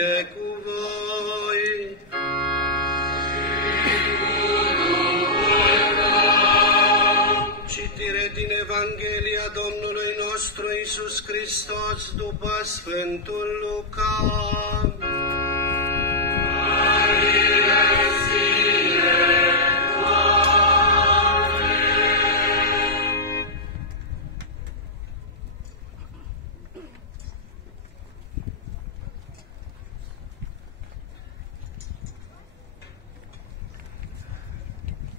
fie cu voi. Citire din Evanghelia Domnului nostru Iisus Hristos după Sfântul Luca.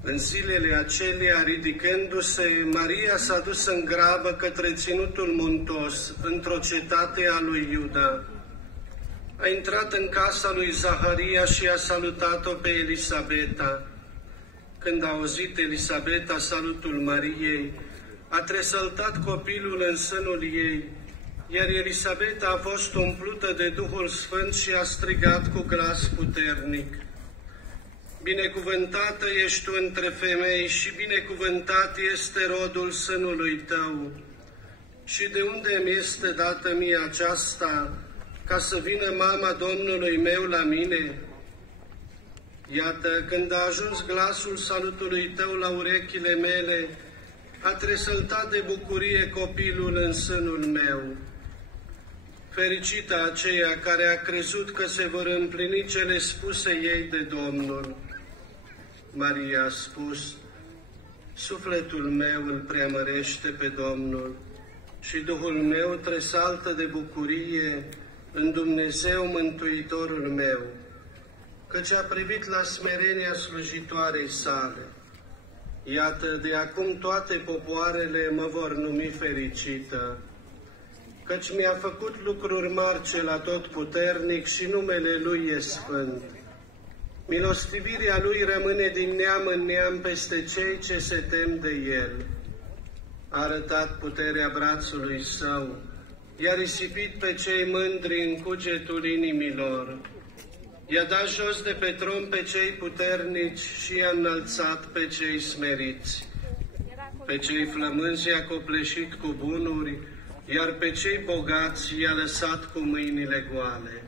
În zilele acelea, ridicându-se, Maria s-a dus în grabă către ținutul muntos, într-o cetate a lui Iuda. A intrat în casa lui Zaharia și a salutat-o pe Elisabeta. Când a auzit Elisabeta salutul Mariei, a tresăltat copilul în sânul ei, iar Elisabeta a fost umplută de Duhul Sfânt și a strigat cu glas puternic: Binecuvântată ești tu între femei și binecuvântat este rodul sânului tău. Și de unde mi este dată mie aceasta, ca să vină mama Domnului meu la mine? Iată, când a ajuns glasul salutului tău la urechile mele, a tresăltat de bucurie copilul în sânul meu. Fericită aceea care a crezut că se vor împlini cele spuse ei de Domnul. Maria a spus: Sufletul meu îl preamărește pe Domnul și Duhul meu tresaltă de bucurie în Dumnezeu Mântuitorul meu, căci a privit la smerenia slujitoarei sale. Iată, de acum toate popoarele mă vor numi fericită, căci mi-a făcut lucruri mari cel atotputernic și numele Lui e sfânt. Milostivirea Lui rămâne din neam în neam peste cei ce se tem de El. A arătat puterea brațului Său, i-a risipit pe cei mândri în cugetul inimilor. I-a dat jos de pe tron pe cei puternici și i-a înălțat pe cei smeriți. Pe cei flămânzi i-a copleșit cu bunuri, iar pe cei bogați i-a lăsat cu mâinile goale.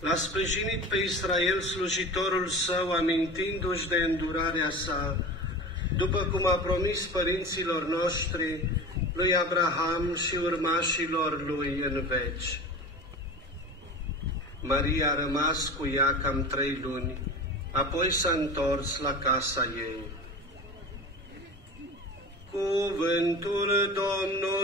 L-a sprijinit pe Israel slujitorul Său, amintindu-și de îndurarea Sa, după cum a promis părinților noștri, lui Abraham și urmașilor lui în veci. Maria a rămas cu ea cam 3 luni, apoi s-a întors la casa ei. Cuvântul Domnului.